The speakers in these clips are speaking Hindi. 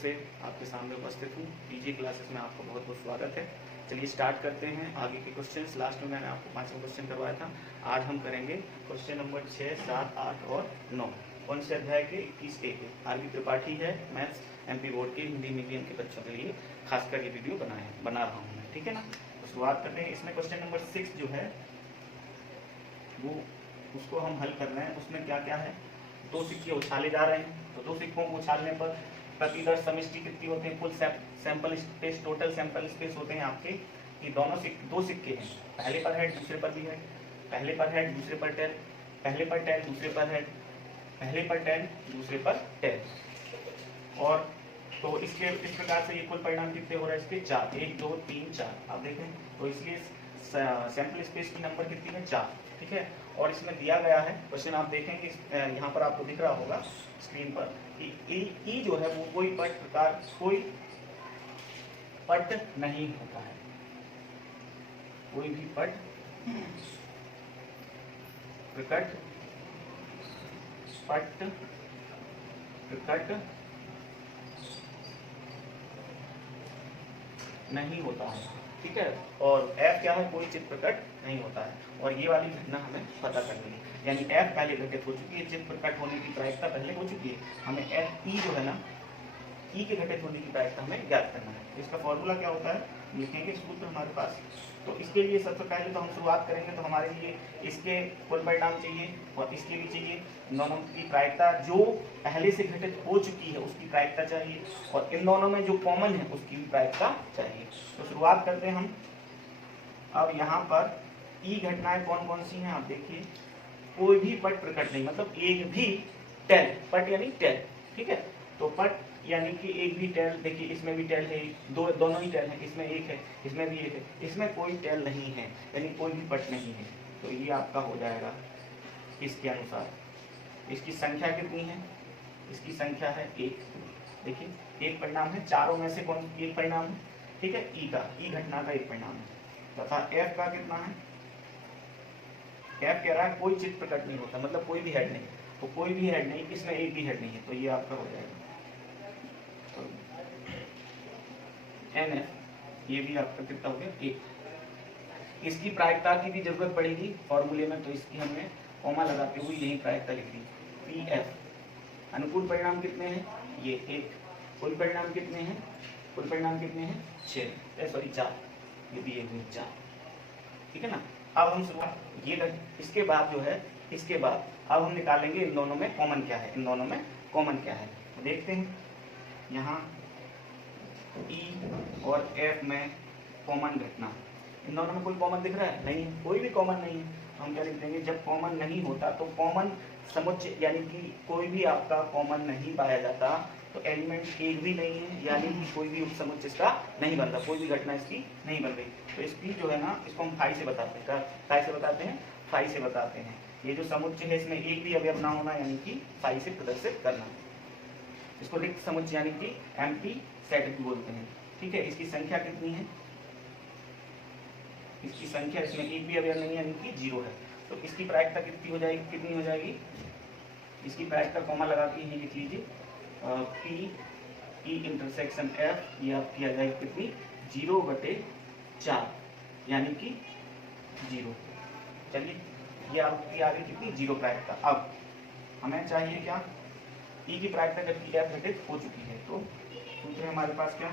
से आपके सामने उपस्थित हूँ। पीजी क्लासेस में आपका बहुत बहुत स्वागत है। चलिए स्टार्ट करते हैं आगे के क्वेश्चंस। लास्ट में मैंने आपको 5वां क्वेश्चन करवाया था। आज हम करेंगे क्वेश्चन नंबर 6, 7, 8 और 9। कौन से अध्याय के? 21A के। आरबी त्रिपाठी है, मैथ्स MP बोर्ड के हिंदी मीडियम के बच्चों के लिए खासकर ये वीडियो बना रहा हूँ मैं, ठीक है ना। तो शुरुआत करते हैं। इसमें क्वेश्चन नंबर 6 जो है वो उसको हम हल कर रहे हैं। उसमें क्या क्या है? 2 सिक्के उछाले जा रहे हैं, तो 2 सिक्कों को उछालने पर प्रतिदर समष्टि कितनी होते हैं? कुल sample space, total sample space होते हैं आपके। ये दोनों 2 सिक्के हैं, पहले पर हेड दूसरे पर भी हेड, पहले पर हेड दूसरे पर टेल, पहले पर टेल दूसरे पर हेड, पहले पर टेल दूसरे पर टेल। और तो इसके इस प्रकार से ये कुल परिणाम कितने हो रहे हैं इसके? 4, 1 2 3 4। आप देखें तो इसलिए सैंपल स्पेस की नंबर कितनी है? 4, ठीक है। और इसमें दिया गया है क्वेश्चन, आप देखेंगे यहाँ पर आपको दिख रहा होगा स्क्रीन पर कि ई जो है वो कोई पट नहीं होता है, कोई भी पट प्रकट नहीं होता है, ठीक है। और F क्या है? कोई चित्त प्रकट नहीं होता है। और ये वाली घटना हमें पता करनी है, यानी F पहले घटित हो चुकी है, चित्त प्रकट होने की प्रायिकता पहले हो चुकी है। हमें E जो है ना, E के घटित होने की प्रायिकता हमें ज्ञात करना है। इसका फॉर्मूला क्या होता है? लिखेंगे सूत्र हमारे पास। तो इसके लिए सबसे पहले तो हम शुरुआत करेंगे, तो हमारे लिए इसके कुल परिणाम चाहिए और इसके भी चाहिए। दोनों की प्रायिकता जो पहले से घटित हो चुकी है उसकी प्रायिकता चाहिए, और इन दोनों में जो कॉमन है उसकी भी प्रायिकता चाहिए। तो शुरुआत करते हैं हम। अब यहाँ पर ई घटनाएं कौन कौन सी हैं? आप देखिए, कोई भी पट प्रकट नहीं, मतलब एक भी टेल, पट यानी टेल, ठीक है। तो पट यानी कि एक भी टेल, देखिए इसमें भी टेल है, दोनों ही टेल है, इसमें एक है, इसमें भी एक है, इसमें कोई टेल नहीं है, यानी कोई भी पट नहीं है। तो ये आपका हो जाएगा इसके अनुसार। इसकी संख्या कितनी है? इसकी संख्या है 1। देखिए एक परिणाम है, चारों में से कौन एक परिणाम है? ठीक है, ई घटना का एक परिणाम है। तथा एफ का कितना है? एफ कह रहा है कोई चित्त प्रकट नहीं होता, मतलब कोई भी हेड नहीं। तो कोई भी हेड नहीं, इसमें एक भी हेड नहीं है, तो ये आपका हो जाएगा NF। ये भी आपका कितना हो गया? 1। इसकी प्रायिकता की भी जरूरत पड़ेगी फॉर्मूले में, तो इसकी हमने कॉमा लगाते हुए यही प्रायिकता लिख दी, PF। अनुकूल परिणाम कितने हैं? ये 1। कुल परिणाम कितने हैं? कुल परिणाम कितने हैं? 4। ये भी 1 4, ठीक है ना। अब हम शुरुआत ये इसके बाद जो है, इसके बाद अब हम निकालेंगे इन दोनों में कॉमन क्या है। इन दोनों में कॉमन क्या है तो देखते हैं। यहाँ E और F में कॉमन घटना, इन दोनों में कोई कॉमन दिख रहा है? नहीं, कोई भी कॉमन नहीं है। हम क्या लिख देंगे? जब कॉमन नहीं होता तो कॉमन समुच्चय, यानी कि कोई भी आपका कॉमन नहीं पाया जाता तो एलिमेंट एक भी नहीं है, यानी कि कोई भी उपसमुच्चय इसका नहीं बनता, कोई भी घटना इसकी नहीं बन रही। तो इसकी जो है ना, इसको हम फाई से बताते हैं। फाई से बताते हैं। ये जो समुच्चय है इसमें एक भी अवयव ना होना, यानी कि फाई से प्रदर्शित करना। इसको रिक्त समुच्चय यानी कि एम्प्टी सेट भी बोलते हैं, ठीक है। इसकी संख्या कितनी है? इसकी संख्या, इसमें एक भी अवयव नहीं है, यानी कि 0 है। तो इसकी प्रायिकता कितनी हो जाएगी? इसकी प्रायिकता कॉमा लगा के यही लिख लीजिए, P इंटरसेक्शन F। ये आप किया जाएगी कितनी? 0/4, यानी कि 0। चलिए ये आपकी आ गई कितनी? 0 प्रायिकता। अब हमें चाहिए क्या? ई की प्रायिकता जबकि F घटित हो चुकी है, तो सूत्र है हमारे पास क्या?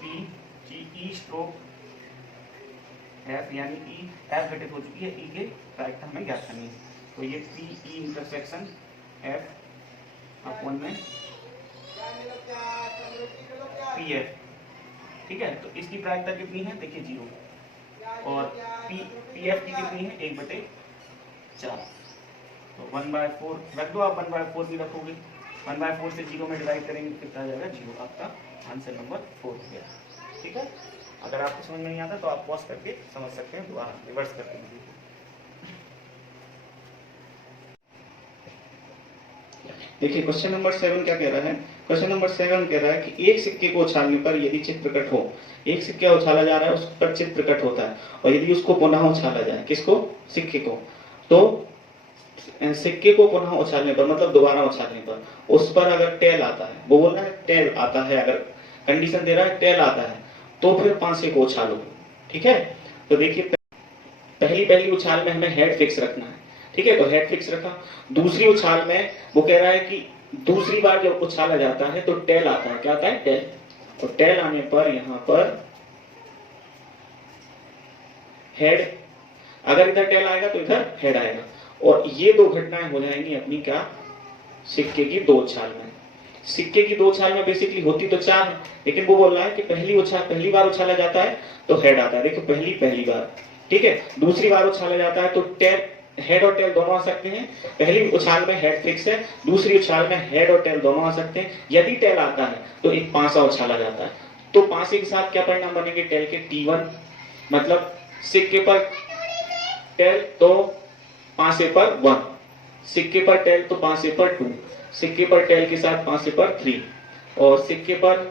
P स्ट्रोक F, यानी कि F घटित हो चुकी है, ई के प्रायिकता हमें ज्ञात करनी है। तो ये P इंटरसेक्शन F अपॉन में PF, ठीक है। तो इसकी प्रायिकता कितनी है? देखिए 0। और PF की कितनी है? 1/4। तो 1/4 रख दो आप, 1/4 भी रखोगे। 1/4 से 0 में डिवाइड करेंगे कितना आ जाएगा? 0। आपका आंसर नंबर 4 हो गया, ठीक है। अगर आपको समझ में नहीं आता तो आप पॉज करके समझ सकते हैं, दोबारा रिवर्स करके लीजिए। देखिए क्वेश्चन नंबर 7 क्या कह रहा है? क्वेश्चन नंबर 7 कह रहा है कि एक सिक्के को उछालने पर यदि चित्त प्रकट हो, एक सिक्का उछाला जा रहा है, उस पर चित्त प्रकट होता है, और यदि उसको पुनः उछाला जाए, किसको? सिक्के को, तो सिक्के को पुनः उछालने पर, मतलब दोबारा उछालने पर, उस पर अगर टेल आता है, वो बोल रहा है टेल आता है, अगर कंडीशन दे रहा है टेल आता है, तो फिर पांसे को उछालो। ठीक है, तो देखिए पहली उछाल में हमें हेड फिक्स रखना है। ठीक है, तो हेड फिक्स रखा। दूसरी उछाल में वो कह रहा है कि दूसरी बार जब उछाला जाता है तो टेल आता है। क्या आता है? टेल। तो टेल आने पर यहां पर हेड, अगर इधर टेल आएगा तो इधर हेड आएगा, और ये दो घटनाएं हो जाएंगी अपनी क्या? सिक्के की दो उछाल में। सिक्के की दो उछाल में बेसिकली होती तो चार है, लेकिन वो बोल रहा है कि पहली बार उछाला जाता है तो हेड आता है। देखो पहली बार, ठीक है। दूसरी बार उछाला जाता है तो टेल, हेड और टेल दोनों आ सकते हैं। पहली उछाल में हेड फिक्स है, दूसरी उछाल में हेड और टेल दोनों आ सकते हैं। यदि टेल आता है तो एक पांसा उछाला जाता है। तो पांसे के साथ क्या परिणाम बनेंगे? टेल के T1, मतलब सिक्के पर टेल तो पांसे पर 1, सिक्के पर टेल तो पांसे पर 2, सिक्के पर टेल के साथ पांसे पर 3, और सिक्के पर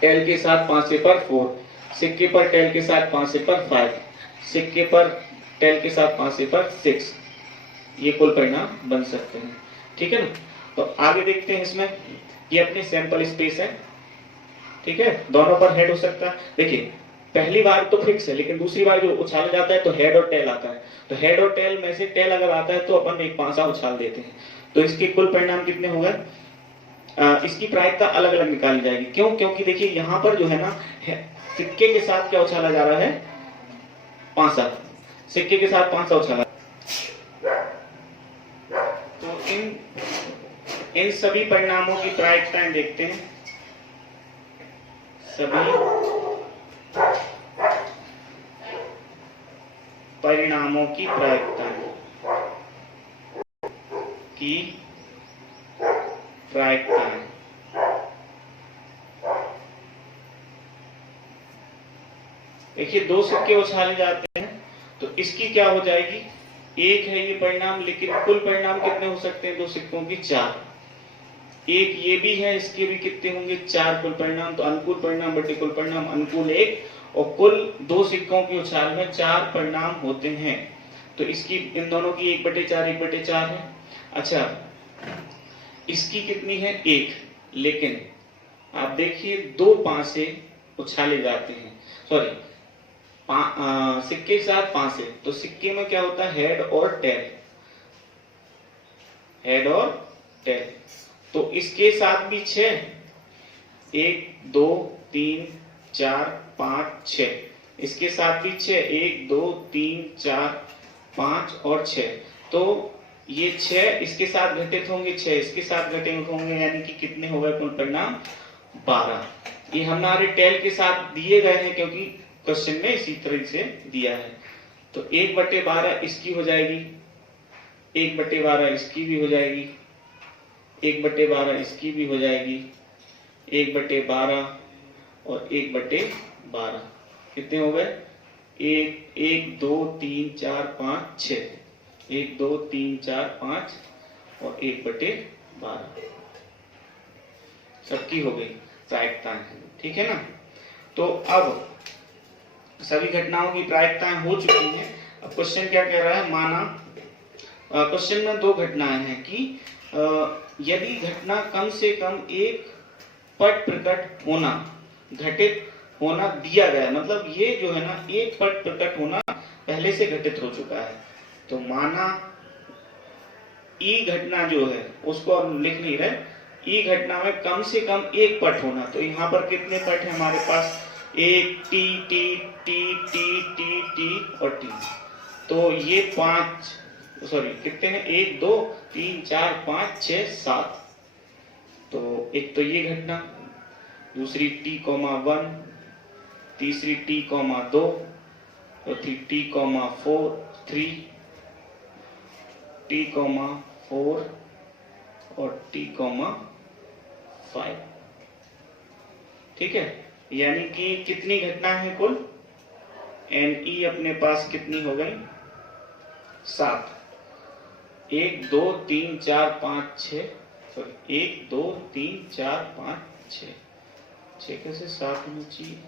टेल के साथ पांसे पर 4, सिक्के पर टेल के साथ पांसे पर 5, सिक्के पर टेल के साथ पांसे पर 6। ये कुल परिणाम बन सकते हैं। ठीक है ना? तो आगे देखते हैं इसमें, ये अपने सैंपल स्पेस है। ठीक है, दोनों पर हेड हो सकता है। देखिए पहली बार तो फिक्स है, लेकिन दूसरी बार जो उछाला जाता है तो हेड और टेल आता है। तो हेड और टेल में से टेल अगर आता है तो अपन एक पांसा उछाल देते हैं। तो इसके कुल परिणाम कितने हो गए? इसकी प्रायिकता अलग अलग निकाली जाएगी। क्यों? क्योंकि देखिए यहाँ पर जो है ना, सिक्के के साथ क्या उछाला जा रहा है? पांसा। सिक्के के साथ पांसा उछाला। तो इन सभी परिणामों की प्रायिकताएं देखते हैं। सभी परिणामों की प्रायिकताएं देखिए दो सिक्के उछाले जाते हैं तो इसकी क्या हो जाएगी? एक है ये परिणाम, लेकिन कुल परिणाम कितने हो सकते हैं दो सिक्कों की? 4। एक ये भी है, इसके भी कितने होंगे? 4 कुल परिणाम। तो अनुकूल परिणाम बटे कुल परिणाम अनुकूल 1, और कुल दो सिक्कों की उछाल में 4 परिणाम होते हैं। तो इसकी इन दोनों की 1/4 है। अच्छा, इसकी कितनी है? 1। लेकिन आप देखिए दो पांसे उछाले जाते हैं, सॉरी सिक्के के साथ पांसे। तो सिक्के में क्या होता है? हेड और टेल, हेड और टेल। तो इसके साथ भी 6, 1 2 3 4 5 6, इसके साथ भी 6, 1 2 3 4 5 और 6। तो ये 6 इसके साथ घटित होंगे, 6 इसके साथ घटित होंगे, यानी कि कितने हो गए कुल परिणाम? 12। ये हमारे टेल के साथ दिए गए हैं क्योंकि क्वेश्चन में इसी तरह से दिया है। तो 1/12 इसकी हो जाएगी, 1/12 इसकी भी हो जाएगी, 1/12 इसकी भी हो जाएगी, 1/12 और 1/12। कितने हो गए? 1 2 3 4 5 6, 1 2 3 4 5 और 1/12 सबकी हो गई प्रायिकताएं। ठीक है ना? तो अब सभी घटनाओं की प्रायिकताएं हो चुकी हैं। अब क्वेश्चन क्या कह रहा है? माना क्वेश्चन में दो घटनाएं हैं कि यदि घटना कम से कम एक पट प्रकट होना, घटित होना दिया गया, मतलब ये जो है ना एक पट प्रकट होना पहले से घटित हो चुका है। तो माना ई घटना जो है उसको हम लिख नहीं रहे, ई घटना में कम से कम एक पट होना। तो यहाँ पर कितने पट है हमारे पास? एक T T T T T T और टी। तो ये 5, सॉरी कितने हैं? 1 2 3 4 5 6 7। तो एक तो ये घटना, दूसरी T,1, तीसरी T,2, चौथी T,4, 3, T,4 और T,5। ठीक है, यानी कि कितनी घटना है कुल? NE अपने पास कितनी हो गई? 7। 1 2 3 4 5 6, सॉरी 1 2 3 4 5 6, 6 कैसे 7 होनी चाहिए?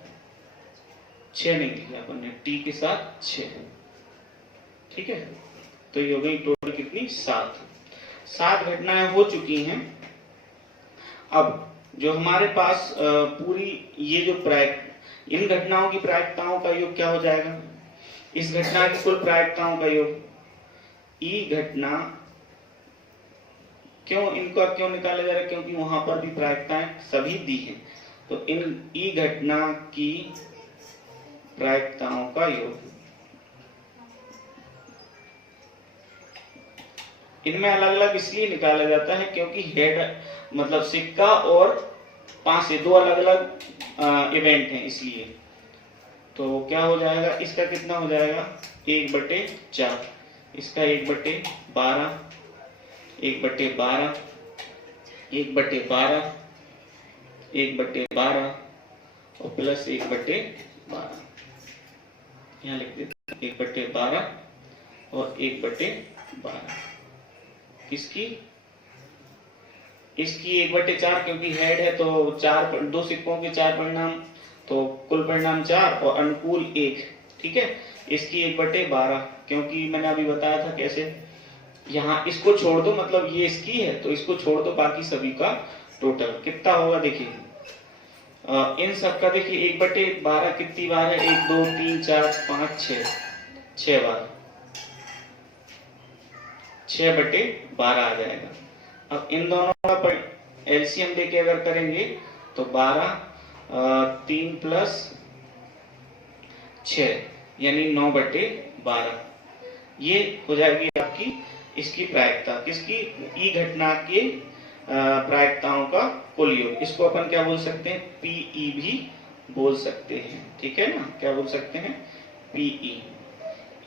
6 नहीं लिखा अपन ने, T के साथ 6। ठीक है, तो ये हो गई टोटल कितनी? सात घटनाएं हो चुकी हैं। अब जो हमारे पास पूरी ये जो इन घटनाओं की प्रायिकताओं का योग क्या हो जाएगा, इस घटना की कुल प्रायिकताओं का योग ई घटना, इनका क्यों निकाला जा रहा है, क्योंकि वहां पर भी प्रायिकताएं सभी दी हैं। तो इन ई घटना की प्रायिकताओं का योग, इनमें अलग अलग इसलिए निकाला जाता है क्योंकि हेड मतलब सिक्का और पांसे दो अलग अलग इवेंट हैं, इसलिए। तो क्या हो जाएगा, इसका कितना हो जाएगा 1/4, इसका 1/12, 1/12, 1/12, 1/12 और प्लस 1/12, यहाँ लिख देते 1/12 और 1/12। इसकी 1/4 क्योंकि हेड है तो दो सिक्कों के 4 परिणाम, तो कुल परिणाम 4 और अनुकूल 1। ठीक है, इसकी 1/12 क्योंकि मैंने अभी बताया था कैसे, यहाँ इसको छोड़ दो, मतलब ये इसकी है तो इसको छोड़ दो, बाकी सभी का टोटल कितना होगा देखिए। इन सब का देखिए 1/12 कितनी बार है, 1 2 3 4 5 6 बार, 6/12 आ जाएगा। अब इन दोनों का एलसीएम लेके अगर करेंगे तो 12, 3 + 6 यानी 9/12, ये हो जाएगी आपकी इसकी प्रायिकता, किसकी, ई घटना के प्रायिकताओं का कुल योग। इसको अपन क्या बोल सकते हैं, पीई भी बोल सकते हैं। ठीक है ना, क्या बोल सकते हैं, पीई,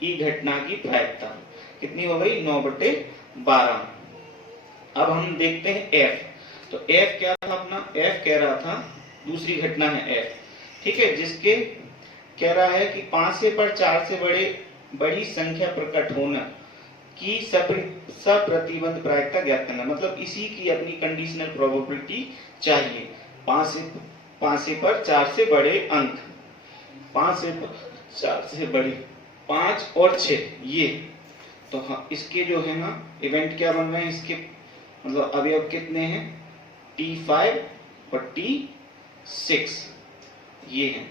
ई घटना की प्रायिकता कितनी हो गई 9/12। अब हम देखते हैं एफ। तो एफ क्या था अपना, एफ कह रहा था दूसरी घटना है एफ। ठीक है, जिसके कह रहा है कि 5 पर 4 से बड़ी संख्या प्रकट होना की सप्रतिबंध प्रायिकता ज्ञात करना, मतलब इसी की अपनी कंडीशनल प्रोबेबिलिटी चाहिए। 5 पर 4 से बड़े अंक, 5 से 4 से बड़े 5 और 6, ये तो हाँ, इसके जो है ना इवेंट क्या बन रहे हैं, इसके मतलब अवयव कितने हैं, T5 और T6 ये हैं।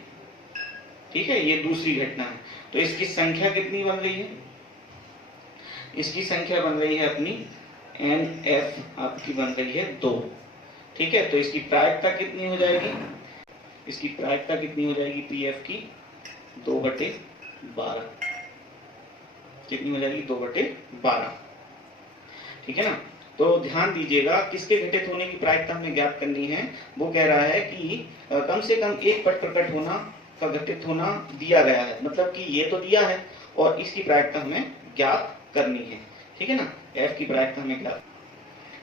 ठीक है, ये दूसरी घटना है। तो इसकी संख्या कितनी बन रही है, इसकी संख्या बन रही है अपनी NF आपकी बन रही है 2। ठीक है, तो इसकी प्रायिकता कितनी हो जाएगी, इसकी प्रायिकता कितनी हो जाएगी PF की 2/12, कितनी हो जाएगी 2/12। ठीक है ना, तो ध्यान दीजिएगा किसके घटित होने की प्रायिकता हमें ज्ञात करनी है। वो कह रहा है कि कम से कम एक पट प्रकट होना का घटित होना दिया गया है, मतलब कि ये तो दिया है और इसकी प्रायिकता हमें ज्ञात करनी है। ठीक है ना, एफ की प्रायिकता हमें ज्ञात।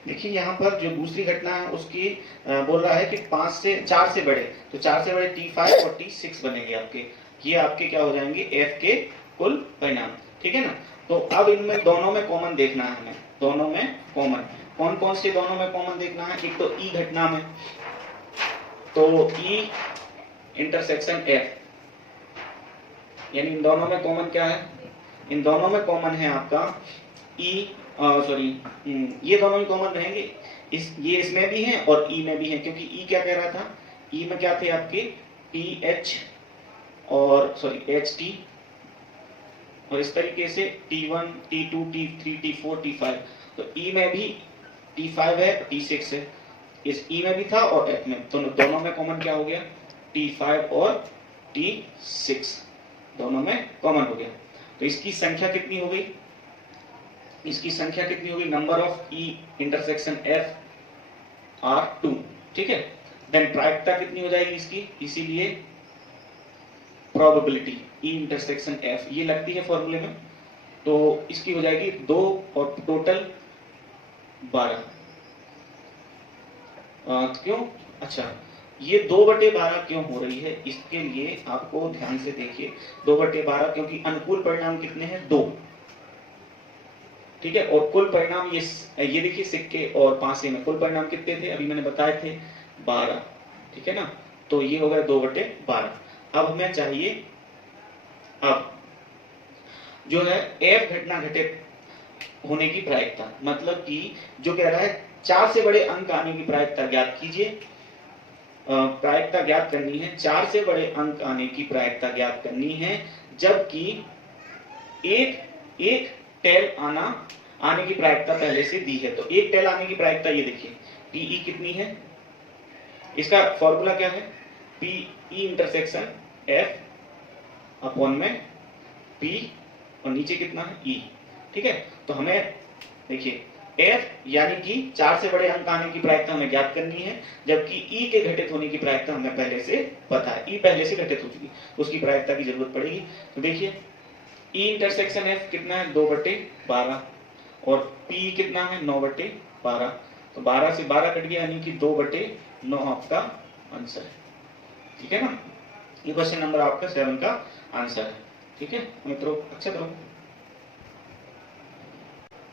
देखिए यहाँ पर जो दूसरी घटना है उसकी बोल रहा है कि 4 से बड़े, तो 4 से बड़े T5 और T6 बनेंगे आपके, ये आपके क्या हो जाएंगे एफ के कुल परिणाम। ठीक है ना, तो अब इनमें दोनों में कॉमन देखना है हमें, दोनों में कॉमन कौन कौन से दोनों में कॉमन देखना है। एक तो ई घटना में, तो ई इंटरसेक्शन एफ, यानी इन दोनों में कॉमन क्या है, इन दोनों में कॉमन है आपका ई, ये दोनों ही कॉमन रहेंगे, ये इसमें भी है और ई में भी है, क्योंकि ई क्या कह रहा था, ई में क्या थे आपके TH और HT, और इस तरीके से T1 T2 T3 T4 T5, तो ई में भी T5 है T6 है, इस ई में भी था और एफ में, तो दोनों में कॉमन क्या हो गया T5 और T6, दोनों में कॉमन हो गया। तो इसकी संख्या कितनी हो गई, इसकी संख्या कितनी होगी, number of E intersection F R 2। ठीक है, देन प्रायिकता कितनी हो जाएगी इसकी, इसीलिए प्रोबेबिलिटी ई इंटरसेक्शन एफ ये लगती है फॉर्मूले में, तो इसकी हो जाएगी 2 और टोटल 12। क्यों, अच्छा ये 2/12 क्यों हो रही है, इसके लिए आपको ध्यान से देखिए 2/12 क्योंकि अनुकूल परिणाम कितने हैं 2। ठीक है, और कुल परिणाम ये देखिए सिक्के और पासे में कुल परिणाम कितने थे, अभी मैंने बताए थे 12। ठीक है ना, तो ये हो गया 2/12। अब हमें चाहिए, अब जो है एफ घटना घटित होने की प्रायिकता, मतलब कि जो कह रहा है 4 से बड़े अंक आने की प्रायिकता ज्ञात कीजिए। प्रायिकता ज्ञात करनी है, 4 से बड़े अंक आने की प्रायिकता ज्ञात करनी है, जबकि एक टेल आने की प्रायिकता पहले से दी है। तो एक टेल आने की प्रायिकता ये देखिए, पीई कितनी है, इसका फॉर्मूला क्या है, पीई इंटरसेक्शन एफ अपॉन में पी और नीचे कितना है ई। ठीक है, तो हमें देखिए एफ यानी कि 4 से बड़े अंक आने की प्रायिकता हमें ज्ञात करनी है, जबकि ई के घटित होने की प्रायिकता हमें पहले से पता है, ई पहले से घटित हो चुकी, उसकी प्रायिकता की जरूरत पड़ेगी। तो देखिए ई इंटरसेक्शन एफ कितना है 2/12 और पी कितना है 9/12, तो 12 से 12 कट गया यानी कि 2/9 आपका आंसर है। ठीक है ना, ये क्वेश्चन नंबर आपका 7 का आंसर है। ठीक है मित्रों, अच्छा करो।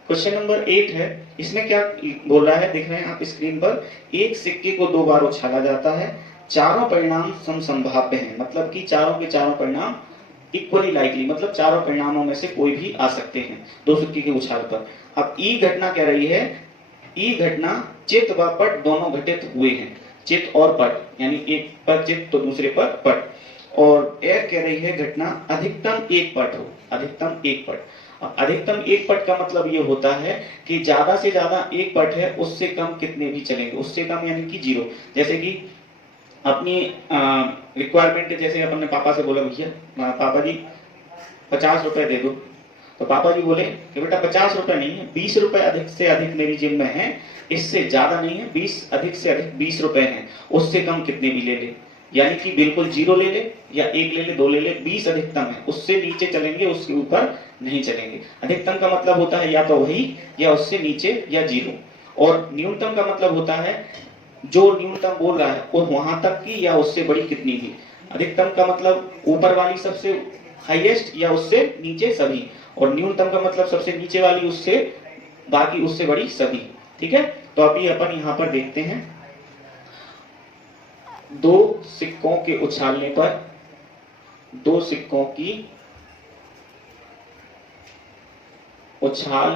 क्वेश्चन नंबर 8 है, इसमें क्या बोल रहा है देख रहे हैं आप स्क्रीन पर, एक सिक्के को 2 बार उछाला जाता है, चारों परिणाम समसंभाव्य हैं, मतलब कि चारों के चारों परिणाम इक्वली लाइकली, मतलब चारों परिणामों में से कोई भी आ सकते हैं 2 सिक्के के उछाल पर। अब ई घटना कह रही है, ई घटना चित्त व पट दोनों घटित हुए हैं, चित्त और पट, यानी एक पर चित्त तो दूसरे पर पट। और एफ कह रही है घटना अधिकतम एक पट हो, अधिकतम एक पट। अधिकतम एक पट का मतलब ये होता है कि ज्यादा से ज्यादा एक पट है, उससे कम कितने भी चलेंगे, उससे कम यानी कि 0। जैसे कि अपनी रिक्वायरमेंट, जैसे अपने पापा से बोला भैया पापा जी 50 रुपए दे दो, तो पापा जी बोले कि बेटा 50 रुपए नहीं है, 20 रुपए अधिक से अधिक मेरी जेब में है, इससे ज्यादा नहीं है, 20 अधिक से अधिक 20 रुपए हैं, उससे कम कितने भी ले ले, यानी कि बिल्कुल 0 ले ले या 1 ले ले 2 ले ले, 20 अधिकतम है, उससे नीचे चलेंगे, उसके ऊपर नहीं चलेंगे। अधिकतम का मतलब होता है या तो वही या उससे नीचे या 0, और न्यूनतम का मतलब होता है जो न्यूनतम बोल रहा है वो वहां तक की या उससे बड़ी कितनी भी। अधिकतम का मतलब ऊपर वाली सबसे हाईएस्ट या उससे नीचे सभी, और न्यूनतम का मतलब सबसे नीचे वाली उससे बाकी उससे बड़ी सभी। ठीक है, तो अभी अपन यहां पर देखते हैं, 2 सिक्कों के उछालने पर, 2 सिक्कों की उछाल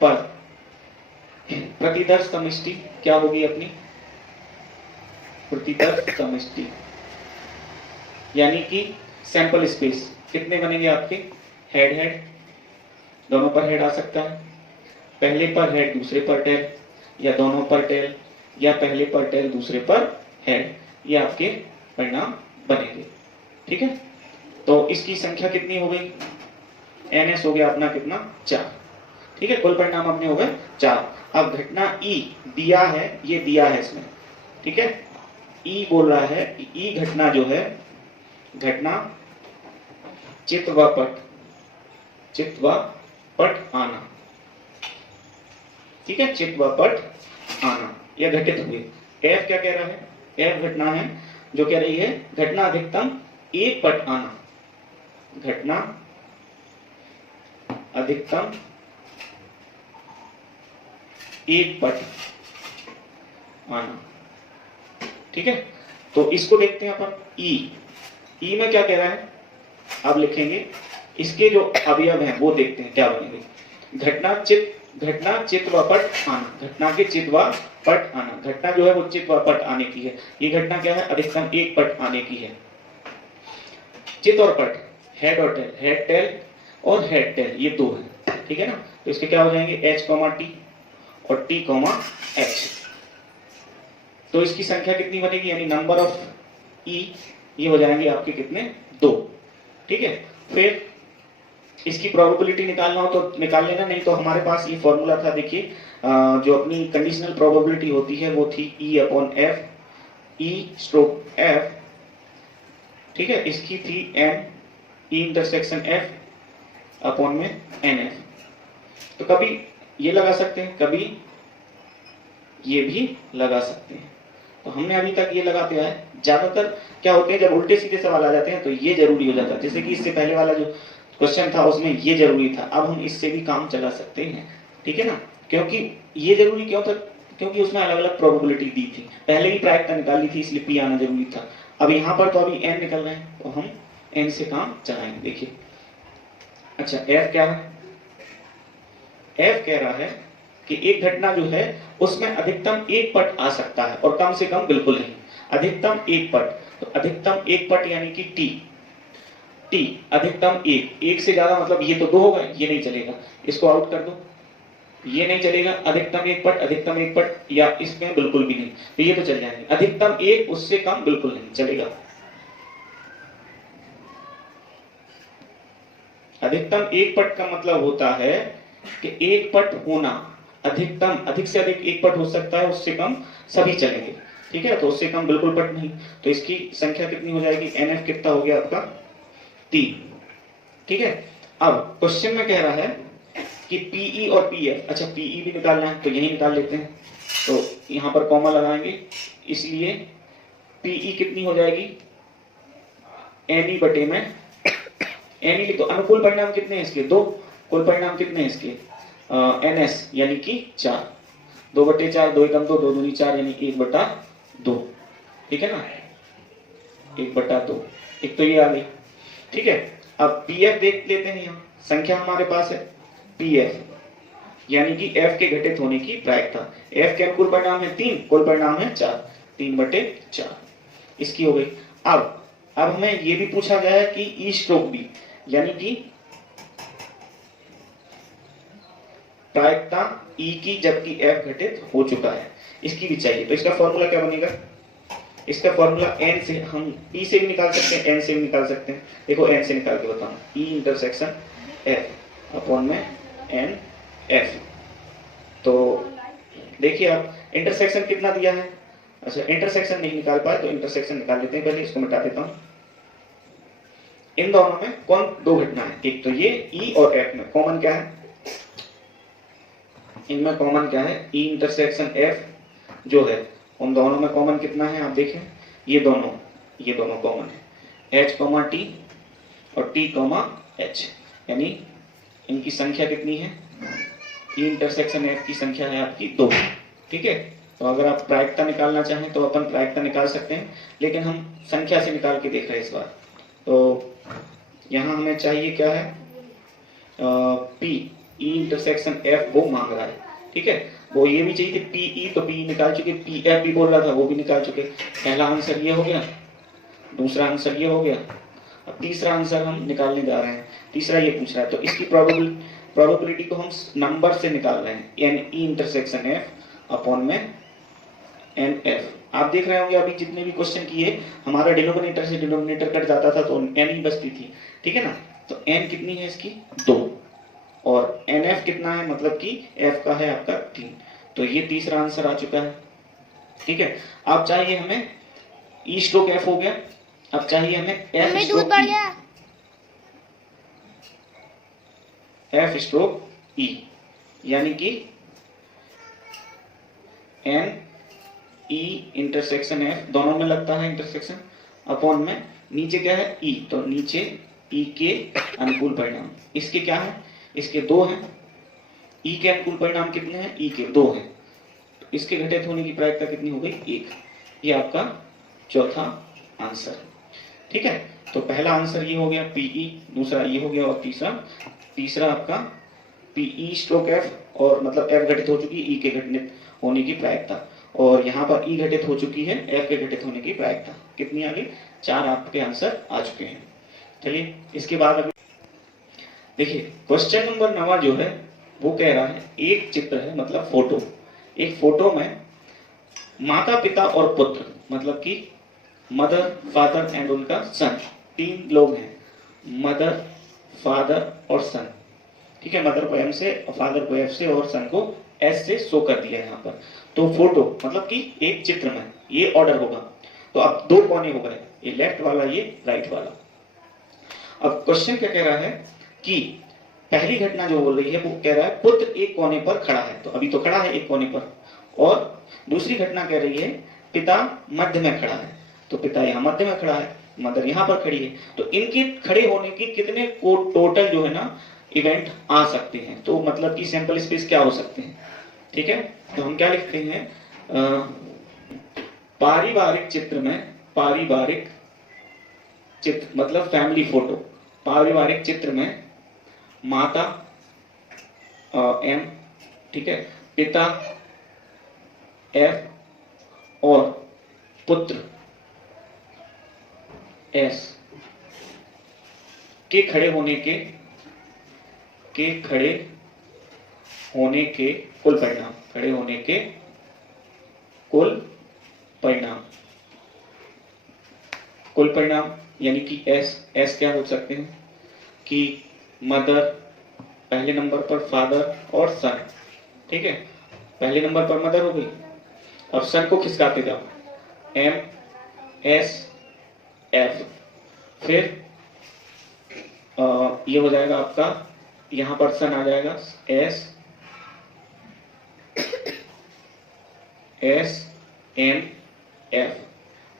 पर प्रतिदर्श समष्टि क्या होगी अपनी, प्रतिदर्श समष्टि यानी कि सैंपल स्पेस कितने बनेंगे आपके, हेड हेड, दोनों पर हेड आ सकता है, पहले पर हेड दूसरे पर टेल, या दोनों पर टेल, या पहले पर टेल दूसरे पर हेड, ये आपके परिणाम बनेंगे। ठीक है, तो इसकी संख्या कितनी हो गई, NS हो गया अपना कितना 4। ठीक है, कुल परिणाम अपने हो गए 4। अब घटना ई दिया है, ये दिया है इसमें। ठीक है, ई बोल रहा है ई घटना जो है, घटना चित्त व पट, चित्त व पट आना। ठीक है, चित्त व पट आना यह घटित हुए। एफ क्या कह रहा है, एफ घटना है जो कह रही है घटना अधिकतम एक पट आना, घटना अधिकतम एक पट आना। ठीक है, तो इसको देखते हैं अपन, ई में क्या कह रहा है, अब लिखेंगे इसके जो अवयव हैं वो देखते हैं क्या बनेंगे। घटना चित्त व पट आना, घटना के चित्त व पट आना, घटना जो है वो चित्त व पट आने की है, ये घटना क्या है अधिकतम एक पट आने की है। चित्त और पट, हेड और टेल, हेड टेल और हेड टेल, ये 2 है। ठीक है ना, तो इसके क्या हो जाएंगे H, T और T, H। तो इसकी संख्या कितनी बनेगी, यानी नंबर ऑफ E, ये हो जाएंगे आपके कितने 2। ठीक है, फिर इसकी प्रोबेबिलिटी निकालना हो तो निकाल लेना, नहीं तो हमारे पास ये फॉर्मूला था, देखिए जो अपनी कंडीशनल प्रोबेबिलिटी होती है वो थी E/F, E/F। ठीक है, इसकी थी N, E intersection F upon में NF। तो कभी ये लगा सकते हैं, कभी ये भी लगा सकते हैं, तो हमने अभी तक ये लगाते आए। ज्यादातर क्या होते हैं, जब उल्टे सीधे सवाल आ जाते हैं तो ये जरूरी हो जाता है, जैसे कि इससे पहले वाला जो क्वेश्चन था उसमें ये जरूरी था, अब हम इससे भी काम चला सकते हैं। ठीक है ना, क्योंकि ये जरूरी क्यों था, क्योंकि उसमें अलग अलग प्रोबेबिलिटी दी थी, पहले ही प्रायिकता निकाली थी, इसलिए P आना जरूरी था। अब यहाँ पर तो अभी N निकल रहे हैं, तो हम N से काम चलाएंगे। देखिए अच्छा, F क्या है, एफ कह रहा है कि एक घटना जो है उसमें अधिकतम एक पट आ सकता है और कम से कम बिल्कुल नहीं। अधिकतम एक पट, तो अधिकतम एक पट यानी कि टी अधिकतम एक से ज्यादा मतलब ये तो 2 होगा, ये नहीं चलेगा, इसको आउट कर दो, ये नहीं चलेगा। अधिकतम एक पट या इसमें बिल्कुल भी नहीं, तो ये तो चल जाएंगे। अधिकतम एक, उससे कम बिल्कुल नहीं चलेगा। अधिकतम एक पट का मतलब होता है कि एक पट होना, अधिकतम अधिक से अधिक एक पट हो सकता है, उससे कम सभी चलेंगे, ठीक है। तो उससे कम बिल्कुल पट नहीं, तो इसकी संख्या कितनी हो जाएगी, NF कितना हो गया आपका 3, ठीक है। अब क्वेश्चन में कह रहा है कि PE और PF, अच्छा PE भी निकालना है तो यही निकाल लेते हैं, तो यहां पर कॉमा लगाएंगे, इसलिए PE कितनी हो जाएगी, NE बटे में NE लिख दो। अनुकूल परिणाम कितने हैं इसके, 2, कुल परिणाम कितने हैं इसके NS यानी कि 4, 2/4, 2 एकम 2, 2 दूनी 4 यानी 1/2, ठीक है ना, 1/2, एक तो ये आ गई, ठीक है। अब PF देख लेते हैं, यहाँ संख्या हमारे पास है PF यानी कि F के घटित होने की प्रायिकता। F के अनुकूल परिणाम है 3, कुल परिणाम है 4, 3/4 इसकी हो गई। अब हमें ये भी पूछा गया है कि E स्ट्रोक B यानी कि प्रायिकता E की जबकि F घटित हो चुका है, इसकी भी चाहिए। तो इसका फॉर्मूला क्या बनेगा, इसका फॉर्मूला n से, हम E से भी निकाल सकते हैं, n से भी निकाल सकते हैं। देखो n से निकाल के बताऊं, E इंटरसेक्शन F अपॉन में n F। तो देखिए आप इंटरसेक्शन कितना दिया है, अच्छा इंटरसेक्शन नहीं निकाल पाए तो इंटरसेक्शन निकाल लेते हैं, पहले इसको मिटा देता हूं। इन दोनों में कौन 2 घटना है, एक तो ये E और F में कॉमन क्या है, इनमें कॉमन क्या है, E इंटरसेक्शन F जो है उन दोनों में कॉमन कितना है, आप देखें ये दोनों कॉमन है, H, T और T, H, यानी इनकी संख्या कितनी है, E इंटरसेक्शन F की संख्या है आपकी 2, ठीक है। तो अगर आप प्रायिकता निकालना चाहें तो अपन प्रायिकता निकाल सकते हैं, लेकिन हम संख्या से निकाल के देख रहे हैं इस बार। तो यहाँ हमें चाहिए क्या है, P, E इंटरसेक्शन F वो मांग रहा है, ठीक है। वो ये भी चाहिए कि PE, तो PE निकाल चुके, PF भी बोल रहा था वो भी निकाल चुके। पहला आंसर ये हो गया, दूसरा आंसर ये हो गया, अब तीसरा आंसर हम निकालने जा रहे हैं, तीसरा ये पूछ रहा है। तो इसकी प्रोबेबिलिटी को हम नंबर से निकाल रहे हैं, NE इंटरसेक्शन F अपॉन में NF। आप देख रहे होंगे अभी जितने भी क्वेश्चन किए हमारा डिनोमिनेटर से डिनोमिनेटर कट जाता था तो N ही बचती थी, ठीक है ना। तो N कितनी है इसकी 2 और NF कितना है, मतलब कि F का है आपका 3, तो ये तीसरा आंसर आ चुका है, ठीक है। अब चाहिए हमें E स्ट्रोक F हो गया, अब चाहिए हमें F stroke E, F stroke E यानी कि NE इंटरसेक्शन F, दोनों में लगता है इंटरसेक्शन, अपॉन में नीचे क्या है E, तो नीचे E के अनुकूल परिणाम, इसके क्या है, इसके 2 हैं। E के अनुकूल परिणाम कितने हैं, E के 2 हैं, तो इसके घटित होने की प्रायिकता कितनी हो गई 1। ये आपका चौथा आंसर, ठीक है। तो पहला आंसर ये हो गया PE, दूसरा ये हो गया और तीसरा आपका PE स्ट्रोक F, और मतलब F घटित हो चुकी E के घटित होने की प्रायिकता, और यहाँ पर E घटित हो चुकी है, F के घटित होने की प्रायिकता कितनी आ गई, 4 आपके आंसर आ चुके हैं। चलिए इसके बाद अभी देखिए क्वेश्चन नंबर 9 जो है वो कह रहा है, एक चित्र है मतलब फोटो, एक फोटो में माता पिता और पुत्र, मतलब कि मदर फादर एंड उनका सन, 3 लोग हैं, मदर फादर और सन, ठीक है। मदर को M से, फादर को F से और सन को S से शो कर दिया यहाँ पर। तो फोटो मतलब कि एक चित्र में ये ऑर्डर होगा, तो अब 2 कोने हो गए, ये लेफ्ट वाला ये राइट वाला। अब क्वेश्चन क्या कह रहा है कि पहली घटना जो बोल रही है वो कह रहा है पुत्र एक कोने पर खड़ा है, तो अभी तो खड़ा है एक कोने पर, और दूसरी घटना कह रही है पिता मध्य में खड़ा है, तो पिता यहाँ मध्य में खड़ा है, मदर यहाँ पर खड़ी है, तो इनके खड़े होने की कितने को टोटल जो है ना इवेंट आ सकते हैं, तो मतलब कि सैंपल स्पेस क्या हो सकते हैं, ठीक है। तो हम क्या लिखते हैं, पारिवारिक चित्र में, पारिवारिक चित्र मतलब फैमिली फोटो, पारिवारिक चित्र में माता M, ठीक है, पिता F और पुत्र S के खड़े होने के कुल परिणाम, खड़े होने के कुल परिणाम यानी कि S क्या हो सकते हैं कि मदर, पहले नंबर पर फादर और सन, ठीक है, पहले नंबर पर मदर हो गई, अब सन को खिसकाते जाओ, M S F, फिर ये हो जाएगा आपका, यहां पर सन आ जाएगा S N F।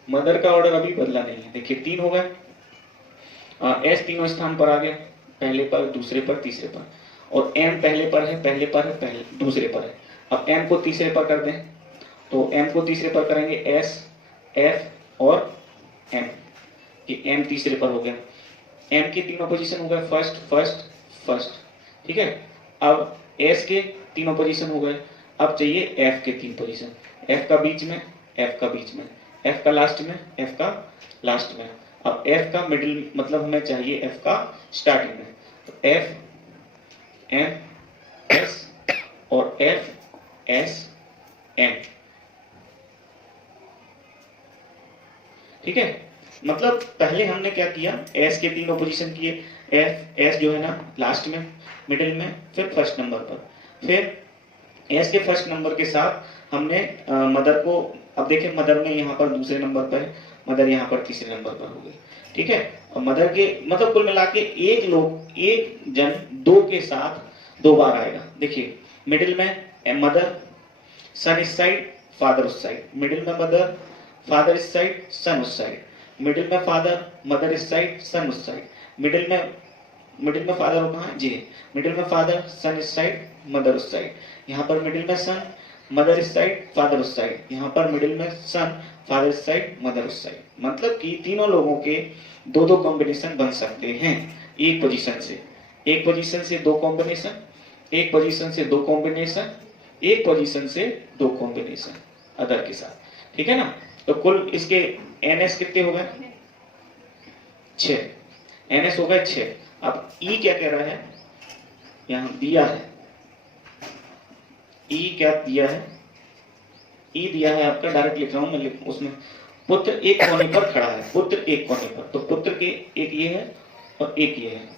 मदर का ऑर्डर अभी बदला नहीं है, देखिए 3 हो गए, S तीनों स्थान पर आ गया, पहले पर, दूसरे पर, तीसरे पर, और M पहले पर है, दूसरे पर है। अब M को तीसरे पर कर दें, तो M को तीसरे पर करेंगे S F और M, ये M तीसरे पर हो गया, M की तीनों पोजीशन हो गए, फर्स्ट, ठीक है। अब S के तीनों पोजीशन हो गए, अब चाहिए F के 3 पोजीशन, F का बीच में, F का लास्ट में, अब F का मिडिल, मतलब हमें चाहिए F का स्टार्टिंग में, तो F M S और F S M, ठीक है। मतलब पहले हमने क्या किया, S के 3 पोजीशन किए, S जो है ना लास्ट में, मिडिल में, फिर फर्स्ट नंबर पर, फिर S के फर्स्ट नंबर के साथ हमने मदर को, अब देखिए मदर में यहाँ पर दूसरे नंबर पर है, मदर यहाँ पर तीसरे नंबर पर हो गई, ठीक है। और मदर के मतलब कुल मिला के एक जन 2 के साथ 2 बार आएगा, देखिए मिडिल में मदर, सन इस साइड, फादर उस साइड, मिडिल में मदर, फादर इस साइड, सन उस साइड, मिडिल में फादर, मदर इस साइड, सन उस साइड, मिडिल में फादर कहाँ है जी, मिडिल में फादर, सन इस साइड, मदर उस साइड, यहाँ पर मिडिल में सन, मदर इस साइड, फादर उस साइड, यहाँ पर मिडिल में सन, फादर इस साइड, मदर उस साइड, मतलब कि तीनों लोगों के 2-2 कॉम्बिनेशन बन सकते हैं एक पोजीशन से, एक पोजीशन से 2 कॉम्बिनेशन, एक पोजीशन से 2 कॉम्बिनेशन, एक पोजीशन से 2 कॉम्बिनेशन अदर के साथ, ठीक है ना। तो कुल इसके NS कितने हो गए, 6, NS हो गए 6। अब E क्या कह रहा है, यहां दिया है, E क्या दिया है, E दिया है आपका, डायरेक्ट लिख रहा हूं मैं, उसमें पुत्र एक कोने पर खड़ा है, पुत्र एक कोने पर, तो पुत्र के एक ये है और एक ये है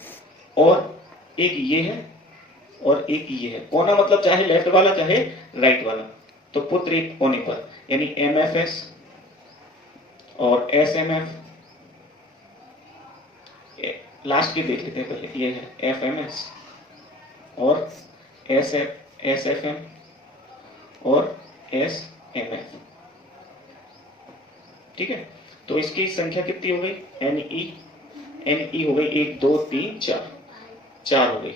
और एक ये है और एक ये है, कोना मतलब चाहे लेफ्ट वाला चाहे राइट वाला, तो पुत्र एक कोने पर, यानी MFS और SMF, लास्ट के देख लेते हैं पहले, ये है FMS और SFM और SMF, ठीक है। तो इसकी संख्या कितनी हो गई, NE हो गई 1 2 3 4 हो गई,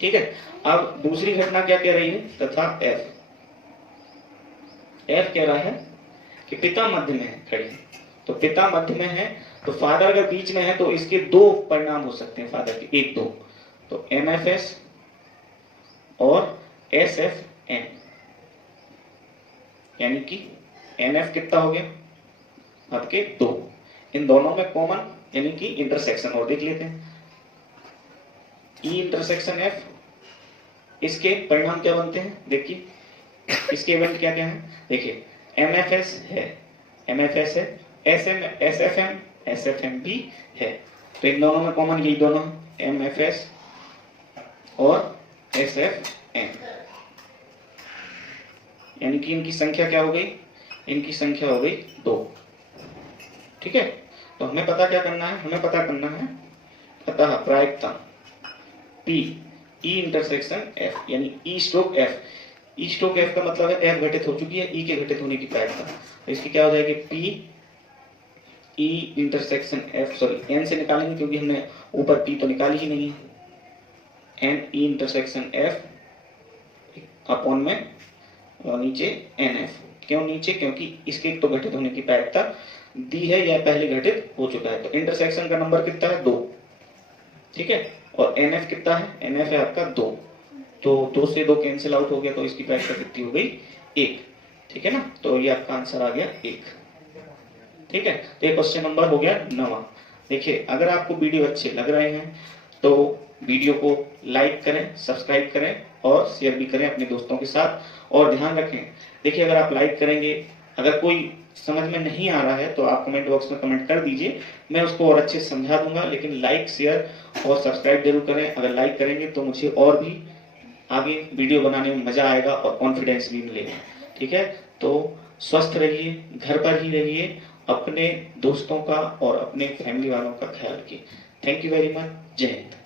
ठीक है। अब दूसरी घटना क्या कह रही है, तथा F कह रहा है कि पिता मध्य में है, खड़े, तो पिता मध्य में है, तो फादर अगर बीच में है तो इसके 2 परिणाम हो सकते हैं, फादर के 1 2, तो MFS और SFM, यानी कि NF कितना हो गया आपके 2, इन दोनों में कॉमन यानी कि इंटरसेक्शन, और देख लेते हैं E इंटरसेक्शन F, इसके परिणाम क्या बनते हैं, देखिए इसके इवेंट क्या क्या है, देखिए MFS है, SFM भी है, तो इन दोनों में कॉमन यही दोनों MFS और SFM, यानी कि इनकी संख्या क्या हो गई, इनकी संख्या हो गई 2, ठीक है। तो हमें पता क्या करना है, हमें पता करना है अतः प्रायिकता P E इंटरसेक्शन F, यानी E stroke F, E stroke F का मतलब है F घटित हो चुकी है, E के घटित होने की प्रायिकता, तो इसकी क्या हो जाएगी P E intersection F, sorry N से निकालेंगे क्योंकि हमने ऊपर P तो निकाली ही नहीं है, N E intersection F upon में नीचे NF, क्यों नीचे, क्योंकि इसके तो घटित होने की प्रायिकता दी है या पहले घटित हो चुका है, तो इंटरसेक्शन का नंबर कितना है 2, ठीक है, और NF कितना है, NF है आपका 2, तो 2 से 2 कैंसिल आउट हो गया, तो इसकी प्रायिकता कितनी हो गई? 1। ठीक है ना, तो ये आपका आंसर आ गया 1। ठीक है, तो ये क्वेश्चन नंबर हो गया 9। देखिए, अगर आपको वीडियो अच्छे लग रहे हैं तो वीडियो को लाइक करें, सब्सक्राइब करें और शेयर भी करें अपने दोस्तों के साथ। और ध्यान रखें, देखिए अगर आप लाइक करेंगे, अगर कोई समझ में नहीं आ रहा है तो आप कमेंट बॉक्स में कमेंट कर दीजिए, मैं उसको और अच्छे से समझा दूंगा। लेकिन लाइक, शेयर और सब्सक्राइब जरूर करें। अगर लाइक करेंगे तो मुझे और भी आगे वीडियो बनाने में मजा आएगा और कॉन्फिडेंस भी मिलेगा। ठीक है, तो स्वस्थ रहिए, घर पर ही रहिए, अपने दोस्तों का और अपने फैमिली वालों का ख्याल रखिए। Thank you very much. जय हिंद।